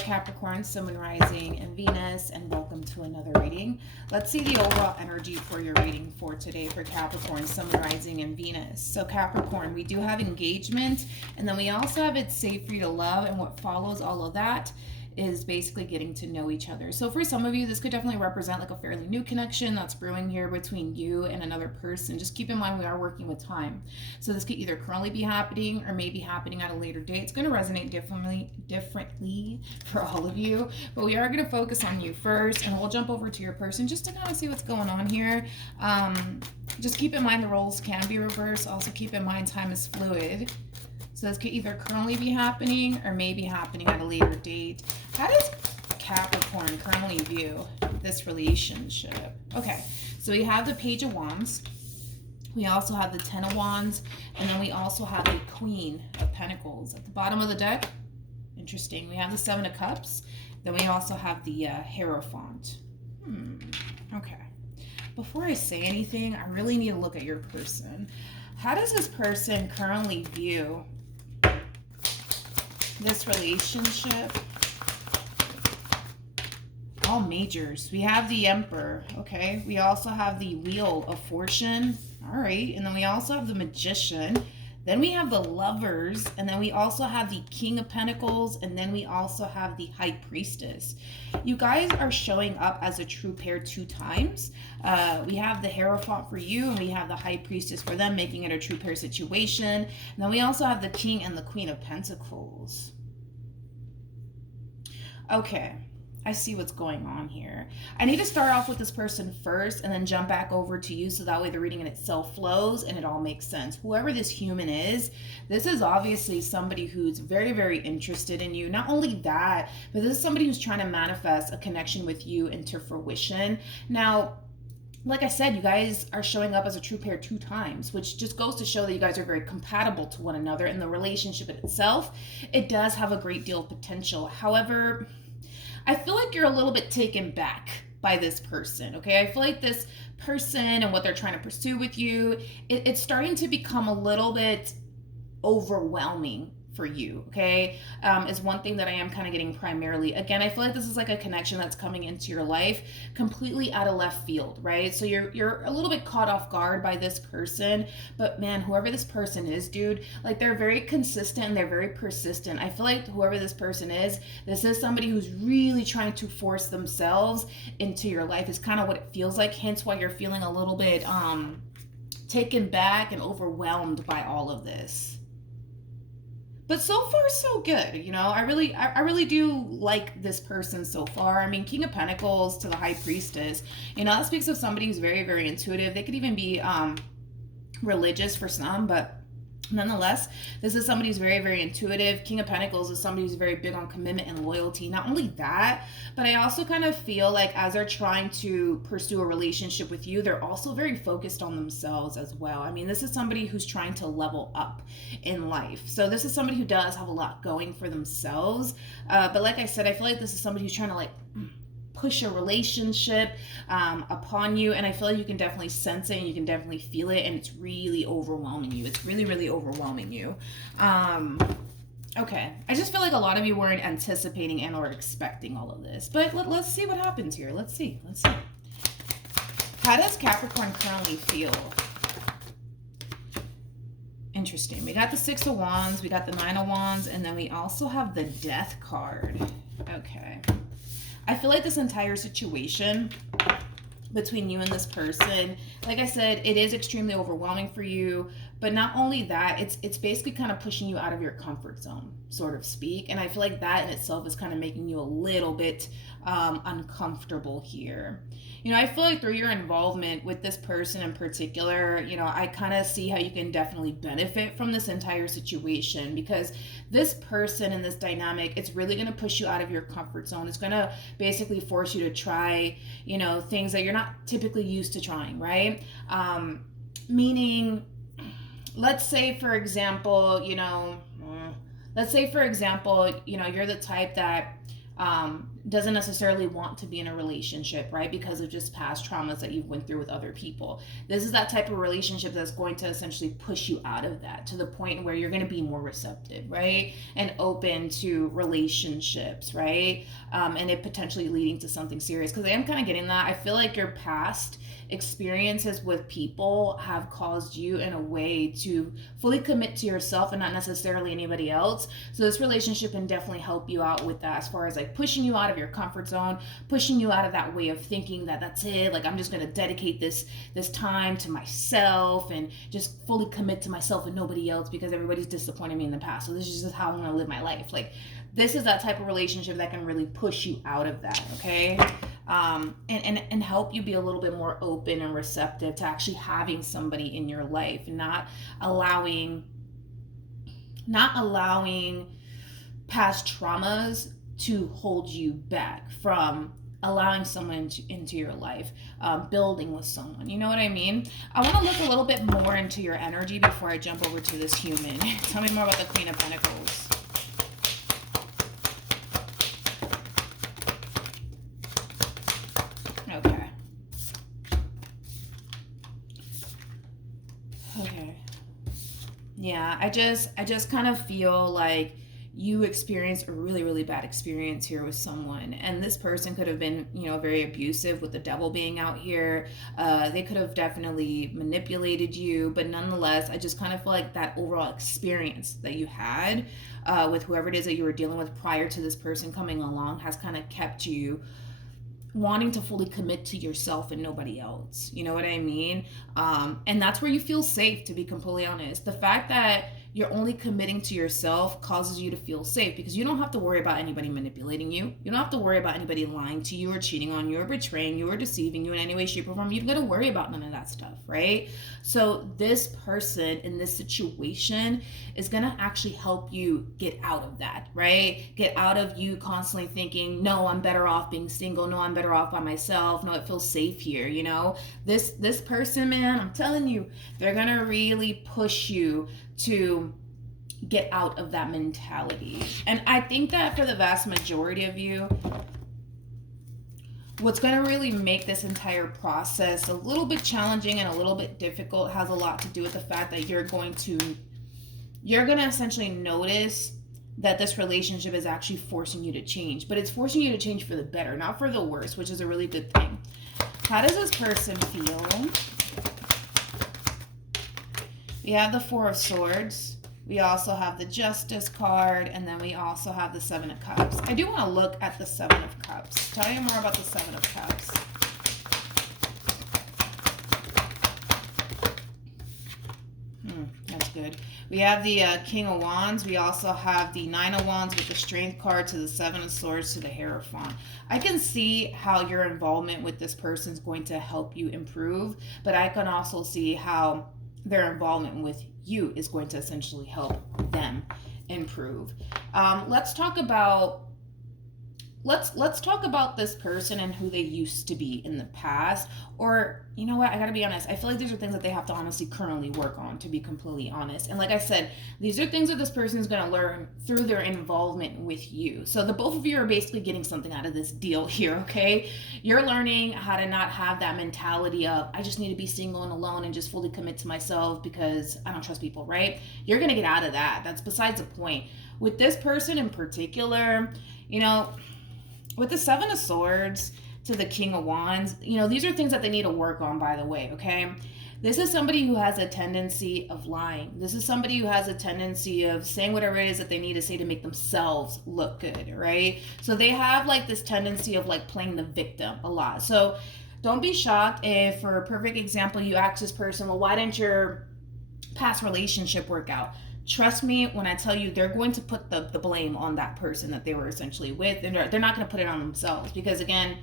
Capricorn, Sun, Moon, Rising, and Venus, and welcome to another reading. Let's see the overall energy for your reading for today for Capricorn, Sun, Moon, Rising, and Venus. So Capricorn, we do have engagement, and then we also have it's safe for you to love, and what follows all of that is basically getting to know each other. So for some of you, this could definitely represent like a fairly new connection that's brewing here between you and another person. Just keep in mind we are working with time. So this could either currently be happening or maybe happening at a later date. It's going to resonate differently for all of you. But we are going to focus on you first, and we'll jump over to your person just to kind of see what's going on here. Just keep in mind the roles can be reversed. Also keep in mind time is fluid. So this could either currently be happening or maybe happening at a later date. How does Capricorn currently view this relationship? Okay, so we have the Page of Wands. We also have the Ten of Wands. And then we also have the Queen of Pentacles. At the bottom of the deck, interesting, we have the Seven of Cups. Then we also have the Hierophant. Okay. Before I say anything, I really need to look at your person. How does this person currently view this relationship? All majors. We have the Emperor, okay? We also have the Wheel of Fortune, all right? And then we also have the Magician. Then we have the Lovers, and then we also have the King of Pentacles, and then we also have the High Priestess. You guys are showing up as a true pair 2 times. We have the Hierophant for you, and we have the High Priestess for them, making it a true pair situation. And then we also have the King and the Queen of Pentacles. Okay. I see what's going on here. I need to start off with this person first and then jump back over to you so that way the reading in itself flows and it all makes sense. Whoever this human is, this is obviously somebody who's very, very interested in you. Not only that, but this is somebody who's trying to manifest a connection with you into fruition. Now, like I said, you guys are showing up as a true pair 2 times, which just goes to show that you guys are very compatible to one another, and the relationship in itself, it does have a great deal of potential. However, I feel like you're a little bit taken back by this person, okay? I feel like this person and what they're trying to pursue with you, it's starting to become a little bit overwhelming for you, okay? Is one thing that I am kind of getting primarily. Again, I feel like this is like a connection that's coming into your life completely out of left field, right? So you're a little bit caught off guard by this person, but man, whoever this person is, dude, like they're very consistent and they're very persistent. I feel like whoever this person is, this is somebody who's really trying to force themselves into your life is kind of what it feels like, hence why you're feeling a little bit taken back and overwhelmed by all of this. But so far, so good. You know, I really do like this person so far. I mean, King of Pentacles to the High Priestess, you know, that speaks of somebody who's very, very intuitive. They could even be religious for some, but nonetheless, this is somebody who's very, very intuitive. King of Pentacles is somebody who's very big on commitment and loyalty. Not only that, but I also kind of feel like as they're trying to pursue a relationship with you, they're also very focused on themselves as well. I mean, this is somebody who's trying to level up in life. So this is somebody who does have a lot going for themselves. But like I said, I feel like this is somebody who's trying to like push a relationship upon you, and I feel like you can definitely sense it and you can definitely feel it, and it's really overwhelming you. It's really, really overwhelming you. Okay, I just feel like a lot of you weren't anticipating and or expecting all of this, but let's see what happens here. Let's see. How does Capricorn currently feel? Interesting. We got the Six of Wands, we got the Nine of Wands, and then we also have the Death card. Okay. I feel like this entire situation between you and this person, like I said, it is extremely overwhelming for you. But not only that, it's basically kind of pushing you out of your comfort zone, sort of speak. And I feel like that in itself is kind of making you a little bit uncomfortable here. You know, I feel like through your involvement with this person in particular, you know, I kind of see how you can definitely benefit from this entire situation, because this person and this dynamic, it's really going to push you out of your comfort zone. It's going to basically force you to try, you know, things that you're not typically used to trying, right? Meaning, let's say, for example, you're the type that doesn't necessarily want to be in a relationship, right? Because of just past traumas that you've went through with other people. This is that type of relationship that's going to essentially push you out of that to the point where you're going to be more receptive, right? And open to relationships, right? And it potentially leading to something serious. Because I am kind of getting that. I feel like your past experiences with people have caused you in a way to fully commit to yourself and not necessarily anybody else. So this relationship can definitely help you out with that, as far as like pushing you out of your comfort zone, pushing you out of that way of thinking that that's it, like I'm just going to dedicate this time to myself and just fully commit to myself and nobody else because everybody's disappointed me in the past, so this is just how I'm going to live my life. Like, this is that type of relationship that can really push you out of that, okay? And help you be a little bit more open and receptive to actually having somebody in your life, and not allowing past traumas to hold you back from allowing someone into your life, building with someone. You know what I mean? I want to look a little bit more into your energy before I jump over to this human. Tell me more about the Queen of Pentacles. Okay. Yeah, I just kind of feel like you experienced a really, really bad experience here with someone, and this person could have been, very abusive, with the devil being out here. They could have definitely manipulated you, but nonetheless, I just kind of feel like that overall experience that you had with whoever it is that you were dealing with prior to this person coming along has kind of kept you wanting to fully commit to yourself and nobody else. You know what I mean? And that's where you feel safe, to be completely honest. The fact that you're only committing to yourself causes you to feel safe, because you don't have to worry about anybody manipulating you. You don't have to worry about anybody lying to you or cheating on you or betraying you or deceiving you in any way, shape, or form. You don't got to worry about none of that stuff, right? So this person in this situation is going to actually help you get out of that, right? Get out of you constantly thinking, no, I'm better off being single. No, I'm better off by myself. No, it feels safe here, This person, man, I'm telling you, they're going to really push you to get out of that mentality. And I think that for the vast majority of you, what's going to really make this entire process a little bit challenging and a little bit difficult has a lot to do with the fact that you're going to essentially notice that this relationship is actually forcing you to change. But it's forcing you to change for the better, not for the worse, which is a really good thing. How does this person feel? We have the Four of Swords. We also have the Justice card, and then we also have the Seven of Cups. I do want to look at the Seven of Cups. Tell me more about the Seven of Cups. That's good. We have the King of Wands. We also have the Nine of Wands with the Strength card to the Seven of Swords to the Hierophant. I can see how your involvement with this person is going to help you improve, but I can also see how their involvement with you is going to essentially help them improve. Let's talk about this person and who they used to be in the past. Or, you know what, I gotta be honest, I feel like these are things that they have to honestly currently work on, to be completely honest. And like I said, these are things that this person is going to learn through their involvement with you. So the both of you are basically getting something out of this deal here, okay? You're learning how to not have that mentality of, I just need to be single and alone and just fully commit to myself because I don't trust people, right? You're going to get out of that. That's besides the point. With this person in particular, with the Seven of Swords to the King of Wands, these are things that they need to work on, by the way, okay? This is somebody who has a tendency of lying. This is somebody who has a tendency of saying whatever it is that they need to say to make themselves look good, right? So they have like this tendency of like playing the victim a lot. So don't be shocked if, for a perfect example, you ask this person, well, why didn't your past relationship work out? Trust me when I tell you, they're going to put the blame on that person that they were essentially with, and they're not going to put it on themselves, because again,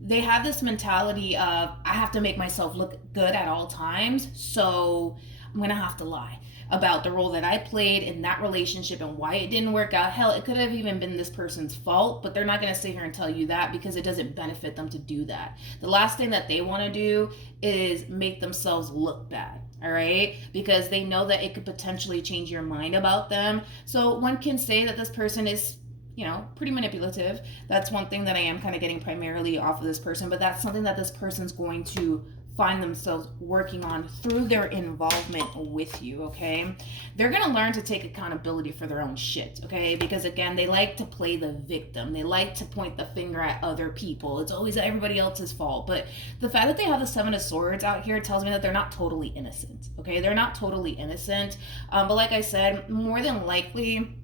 they have this mentality of, I have to make myself look good at all times, so I'm going to have to lie about the role that I played in that relationship and why it didn't work out. Hell, it could have even been this person's fault, but they're not going to sit here and tell you that, because it doesn't benefit them to do that. The last thing that they want to do is make themselves look bad. All right, because they know that it could potentially change your mind about them. So one can say that this person is you know, pretty manipulative. That's one thing that I am kind of getting primarily off of this person, but that's something that this person's going to find themselves working on through their involvement with you, okay? They're going to learn to take accountability for their own shit, okay? Because again, they like to play the victim. They like to point the finger at other people. It's always everybody else's fault. But the fact that they have the Seven of Swords out here tells me that they're not totally innocent, okay? They're not totally innocent. But like I said, more than likely,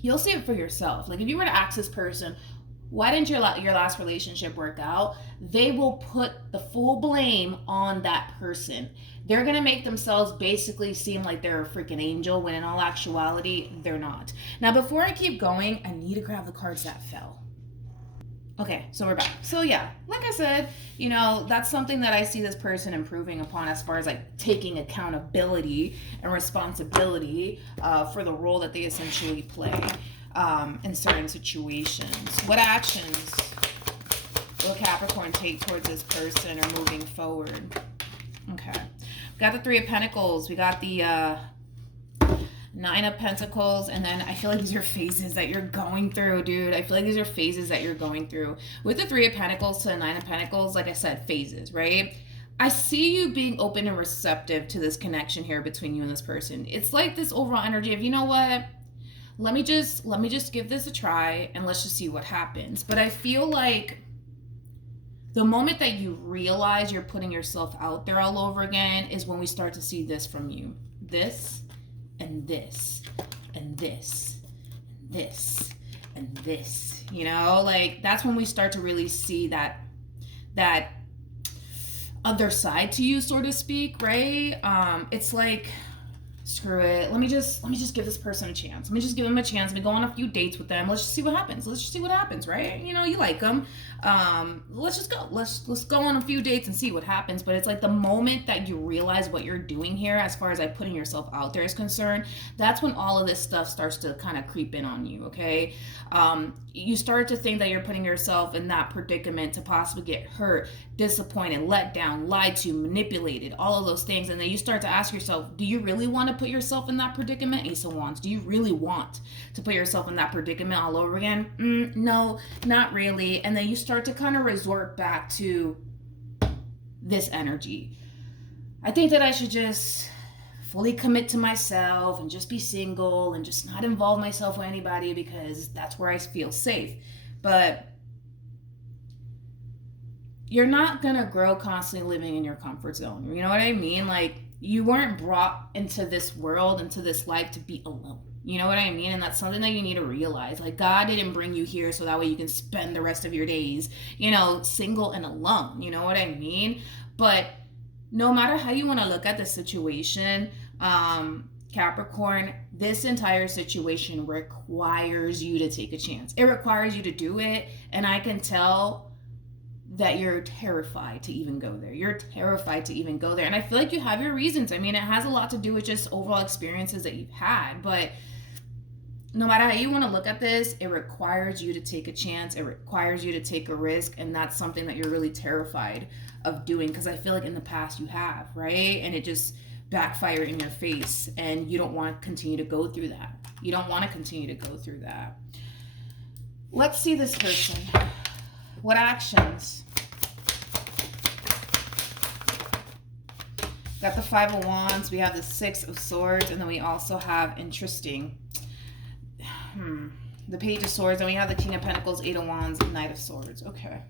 you'll see it for yourself. Like if you were to ask this person, why didn't your last relationship work out? They will put the full blame on that person. They're going to make themselves basically seem like they're a freaking angel when in all actuality, they're not. Now, before I keep going, I need to grab the cards that fell. Okay, so we're back. So yeah, like I said, you know, that's something that I see this person improving upon as far as like taking accountability and responsibility for the role that they essentially play in certain situations. What actions will Capricorn take towards this person or moving forward? Okay. We got the Three of Pentacles. We got the Nine of Pentacles, and then I feel like these are phases that you're going through, dude. I feel like these are phases that you're going through. With the Three of Pentacles to the Nine of Pentacles, like I said, phases, right? I see you being open and receptive to this connection here between you and this person. It's like this overall energy of, you know what? Let me just give this a try and let's just see what happens. But I feel like the moment that you realize you're putting yourself out there all over again is when we start to see this from you. This and this and this and this and this, you know, like that's when we start to really see that other side to you, so to speak, right? It's like, screw it. Let me just give this person a chance. Let me just give them a chance. Let me go on a few dates with them. Let's just see what happens. Let's just see what happens, right? You know, you like them. Let's just go. Let's go on a few dates and see what happens. But it's like the moment that you realize what you're doing here, as far as like putting yourself out there is concerned, that's when all of this stuff starts to kind of creep in on you, okay? You start to think that you're putting yourself in that predicament to possibly get hurt, disappointed, let down, lied to, manipulated, all of those things. And then you start to ask yourself, do you really want to put yourself in that predicament? Ace of Wands. Do you really want to put yourself in that predicament all over again? No, not really. And then you start to kind of resort back to this energy. I think that I should just fully commit to myself and just be single and just not involve myself with anybody because that's where I feel safe. But you're not gonna grow constantly living in your comfort zone. You know what I mean? Like, you weren't brought into this world, into this life to be alone. You know what I mean? And that's something that you need to realize. Like, God didn't bring you here so that way you can spend the rest of your days, you know, single and alone. You know what I mean? But no matter how you want to look at the situation, Capricorn, this entire situation requires you to take a chance. It requires you to do it. And I can tell that you're terrified to even go there. You're terrified to even go there. And I feel like you have your reasons. I mean, it has a lot to do with just overall experiences that you've had. But no matter how you want to look at this, it requires you to take a chance. It requires you to take a risk. And that's something that you're really terrified of doing, because I feel like in the past you have, right? And it just backfired in your face. And you don't want to continue to go through that. You don't want to continue to go through that. Let's see this person. What actions? Got the Five of Wands. We have the Six of Swords. And then we also have, interesting, the Page of Swords. And we have the King of Pentacles, Eight of Wands, Knight of Swords. Okay.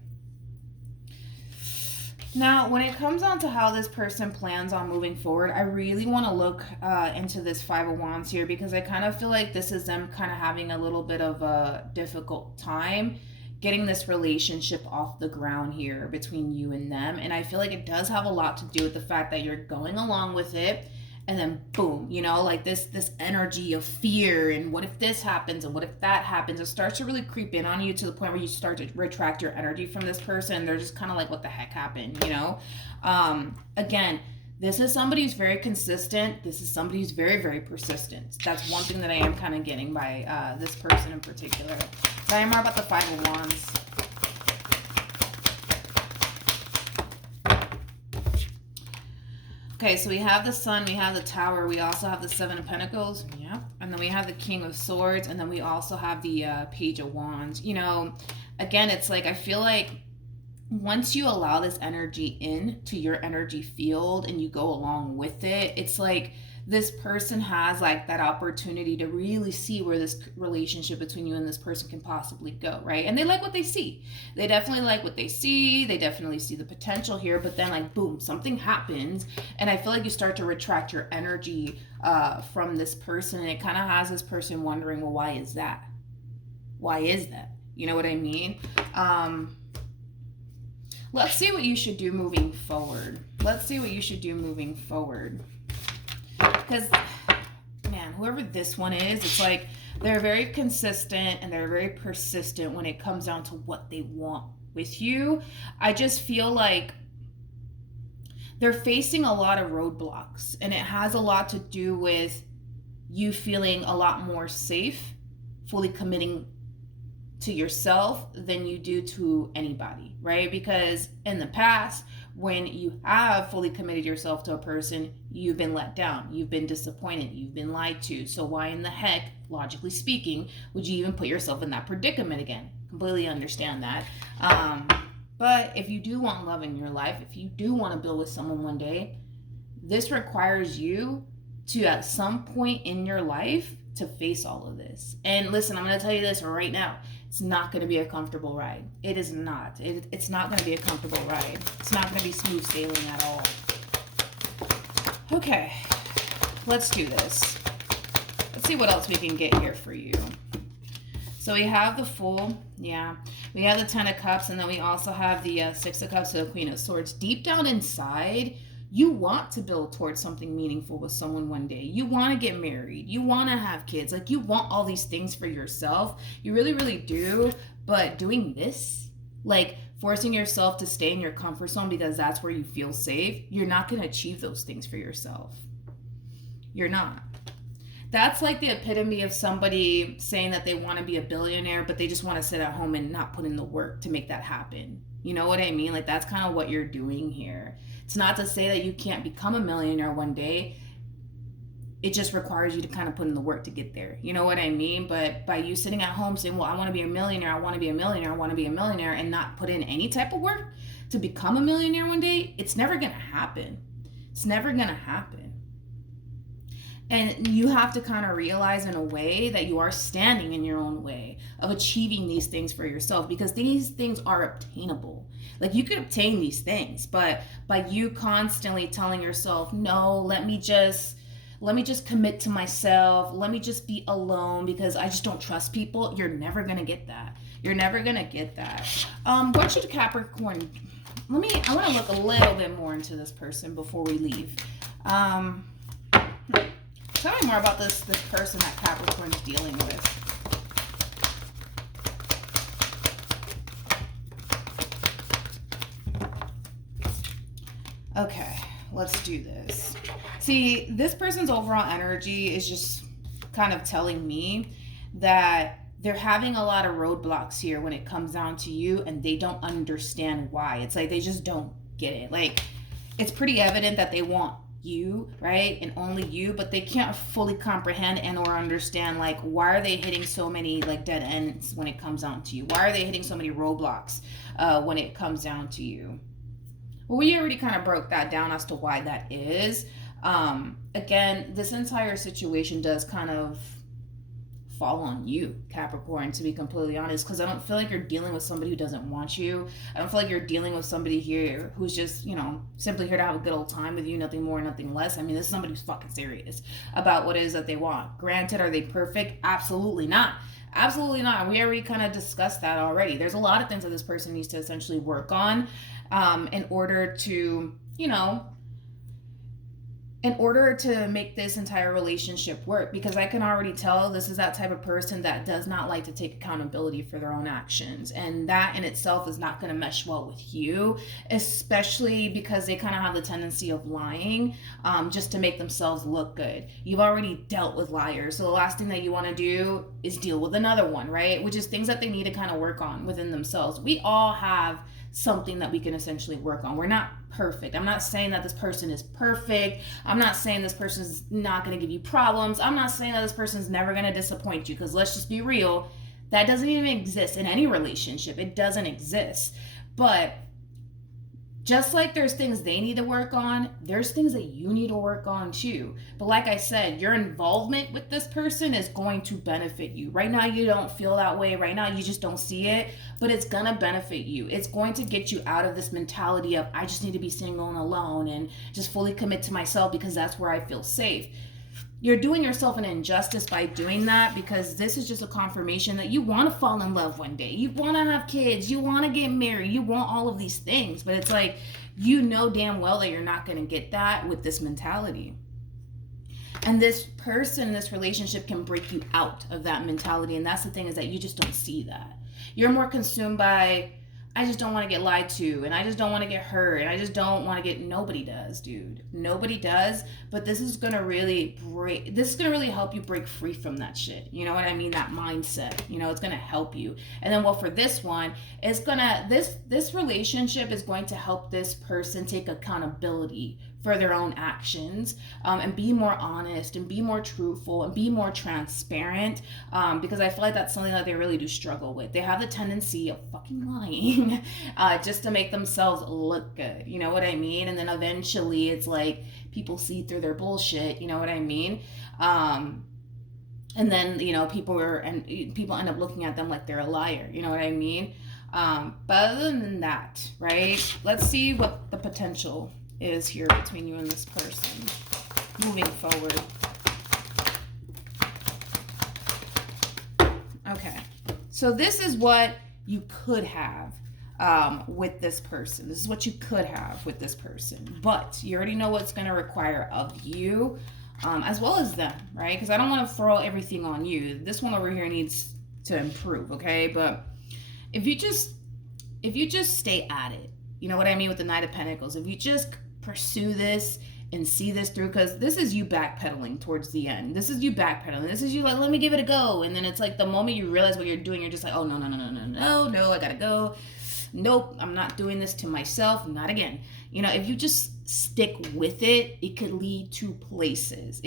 Now, when it comes on to how this person plans on moving forward, I really want to look into this Five of Wands here, because I kind of feel like this is them kind of having a little bit of a difficult time getting this relationship off the ground here between you and them. And I feel like it does have a lot to do with the fact that you're going along with it, and then boom, you know, like this energy of fear, and what if this happens and what if that happens, it starts to really creep in on you to the point where you start to retract your energy from this person. They're just kind of like, what the heck happened, you know? Again, this is somebody who's very consistent. This is somebody who's very, very persistent. That's one thing that I am kind of getting by this person in particular. So I am more about the Five of Wands. Okay, so we have the Sun, we have the Tower, we also have the Seven of Pentacles. Yep. And then we have the King of Swords, and then we also have the Page of Wands. You know, again, it's like, I feel like once you allow this energy in to your energy field and you go along with it, it's like this person has like that opportunity to really see where this relationship between you and this person can possibly go, right? And they like what they see. They definitely like what they see. They definitely see the potential here, but then like, boom, something happens. And I feel like you start to retract your energy from this person. And it kind of has this person wondering, well, why is that? Why is that? You know what I mean? Let's see what you should do moving forward. Let's see what you should do moving forward. Because, man, whoever this one is, it's like they're very consistent and they're very persistent when it comes down to what they want with you. I just feel like they're facing a lot of roadblocks, and it has a lot to do with you feeling a lot more safe, fully committing to yourself than you do to anybody, right? Because in the past, when you have fully committed yourself to a person, you've been let down, you've been disappointed, you've been lied to. So why in the heck, logically speaking, would you even put yourself in that predicament again? Completely understand that. But if you do want love in your life, if you do want to build with someone one day, this requires you to, at some point in your life, to face all of this. And listen, I'm going to tell you this right now. It's not going to be a comfortable ride. It is not. It's not going to be a comfortable ride. It's not going to be smooth sailing at all. Okay, let's do this. Let's see what else we can get here for you. So we have the Fool. Yeah. We have the Ten of Cups, and then we also have the Six of Cups and the Queen of Swords. Deep down inside, you want to build towards something meaningful with someone one day. You want to get married. You want to have kids. Like, you want all these things for yourself. You really, really do. But doing this, like forcing yourself to stay in your comfort zone because that's where you feel safe, you're not going to achieve those things for yourself. You're not. That's like the epitome of somebody saying that they want to be a billionaire, but they just want to sit at home and not put in the work to make that happen. You know what I mean? Like, that's kind of what you're doing here. It's not to say that you can't become a millionaire one day. It just requires you to kind of put in the work to get there. You know what I mean? But by you sitting at home saying, well, I want to be a millionaire, I want to be a millionaire, I want to be a millionaire, and not put in any type of work to become a millionaire one day, it's never going to happen. It's never going to happen. And you have to kind of realize in a way that you are standing in your own way of achieving these things for yourself, because these things are obtainable. Like, you could obtain these things, but by you constantly telling yourself, no, let me just commit to myself. Let me just be alone because I just don't trust people. You're never going to get that. You're never going to get that. What should Capricorn, I want to look a little bit more into this person before we leave. Tell me more about this person that Capricorn is dealing with. Okay, let's do this. See, this person's overall energy is just kind of telling me that they're having a lot of roadblocks here when it comes down to you, and they don't understand why. It's like they just don't get it. Like, it's pretty evident that they want you, right? And only you, but they can't fully comprehend and or understand, like, why are they hitting so many like dead ends when it comes down to you? Why are they hitting so many roadblocks when it comes down to you? Well, we already kind of broke that down as to why that is. Again, this entire situation does kind of fall on you, Capricorn, to be completely honest, because I don't feel like you're dealing with somebody who doesn't want you. I don't feel like you're dealing with somebody here who's just, simply here to have a good old time with you, nothing more, nothing less. I mean, this is somebody who's fucking serious about what it is that they want. Granted, are they perfect? Absolutely not. Absolutely not. We already kind of discussed that already. There's a lot of things that this person needs to essentially work on in order to, in order to make this entire relationship work, because I can already tell this is that type of person that does not like to take accountability for their own actions, and that in itself is not going to mesh well with you, especially because they kind of have the tendency of lying just to make themselves look good. You've already dealt with liars, so the last thing that you want to do is deal with another one, right? Which is things that they need to kind of work on within themselves. We all have something that we can essentially work on. We're not perfect. I'm not saying that this person is perfect. I'm not saying this person's not going to give you problems. I'm not saying that this person's never going to disappoint you, because let's just be real, that doesn't even exist in any relationship. It doesn't exist. But just like there's things they need to work on, there's things that you need to work on too. But like I said, your involvement with this person is going to benefit you. Right now, you don't feel that way. Right now, you just don't see it, but it's going to benefit you. It's going to get you out of this mentality of, I just need to be single and alone and just fully commit to myself because that's where I feel safe. You're doing yourself an injustice by doing that, because this is just a confirmation that you want to fall in love one day. You want to have kids. You want to get married. You want all of these things. But it's like, you know damn well that you're not going to get that with this mentality. And this person, this relationship can break you out of that mentality. And that's the thing, is that you just don't see that. You're more consumed by, I just don't want to get lied to, and I just don't want to get hurt, and I just don't want to get, nobody does, dude. Nobody does. But this is going to really help you break free from that shit. You know what I mean? That mindset, you know, it's going to help you. And then, well, for this one, it's going to, this relationship is going to help this person take accountability for their own actions, and be more honest and be more truthful and be more transparent, because I feel like that's something that they really do struggle with. They have the tendency of fucking lying just to make themselves look good, you know what I mean? And then eventually it's like people see through their bullshit, you know what I mean? And then, you know, people end up looking at them like they're a liar, you know what I mean? But other than that, right, let's see what the potential is here between you and this person moving forward. Okay, so this is what you could have with this person. This is what you could have with this person, but you already know what's going to require of you, as well as them, right? Because I don't want to throw everything on you. This one over here needs to improve, okay? But if you just stay at it, you know what I mean, with the Knight of Pentacles, if you just pursue this and see this through, because this is you backpedaling towards the end. This is you backpedaling. This is you like, let me give it a go. And then it's like the moment you realize what you're doing, you're just like, oh, no, I gotta go. Nope, I'm not doing this to myself. Not again. You know, if you just stick with it, it could lead to places.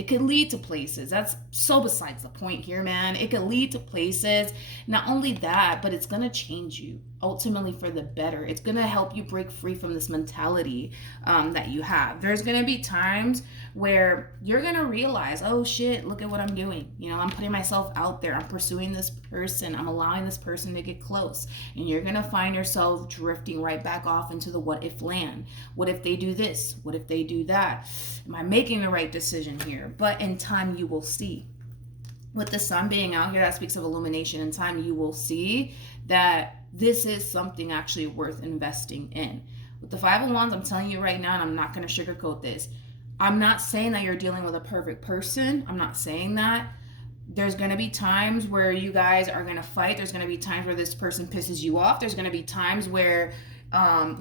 That's so besides the point here, man. It could lead to places. Not only that, but it's going to change you ultimately for the better. It's going to help you break free from this mentality that you have. There's going to be times where you're going to realize, oh shit, look at what I'm doing. You know, I'm putting myself out there. I'm pursuing this person. I'm allowing this person to get close. And you're going to find yourself drifting right back off into the what if land. What if they do this? What if they do that? Am I making the right decision here? But in time, you will see. With the sun being out here, that speaks of illumination. In time, you will see that this is something actually worth investing in. With the Five of Wands, I'm telling you right now, and I'm not going to sugarcoat this. I'm not saying that you're dealing with a perfect person. I'm not saying that. There's going to be times where you guys are going to fight. There's going to be times where this person pisses you off. There's going to be times where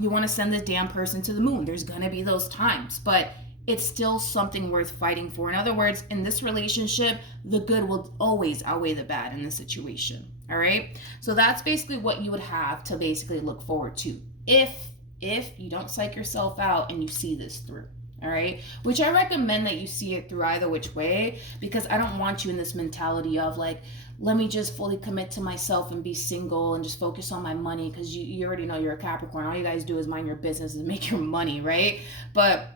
you want to send this damn person to the moon. There's going to be those times, but it's still something worth fighting for. In other words, in this relationship, the good will always outweigh the bad in this situation. All right. So that's basically what you would have to basically look forward to if you don't psych yourself out and you see this through. All right. Which I recommend that you see it through either which way, because I don't want you in this mentality of like, let me just fully commit to myself and be single and just focus on my money, because you already know you're a Capricorn. All you guys do is mind your business and make your money, right? But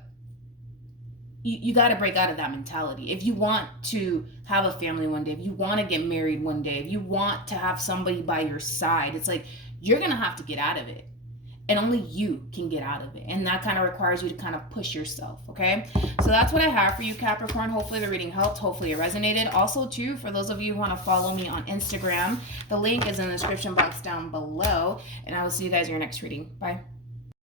you got to break out of that mentality. If you want to have a family one day, if you want to get married one day, if you want to have somebody by your side, it's like you're going to have to get out of it. And only you can get out of it. And that kind of requires you to kind of push yourself, okay? So that's what I have for you, Capricorn. Hopefully the reading helped. Hopefully it resonated. Also, too, for those of you who want to follow me on Instagram, the link is in the description box down below. And I will see you guys in your next reading. Bye.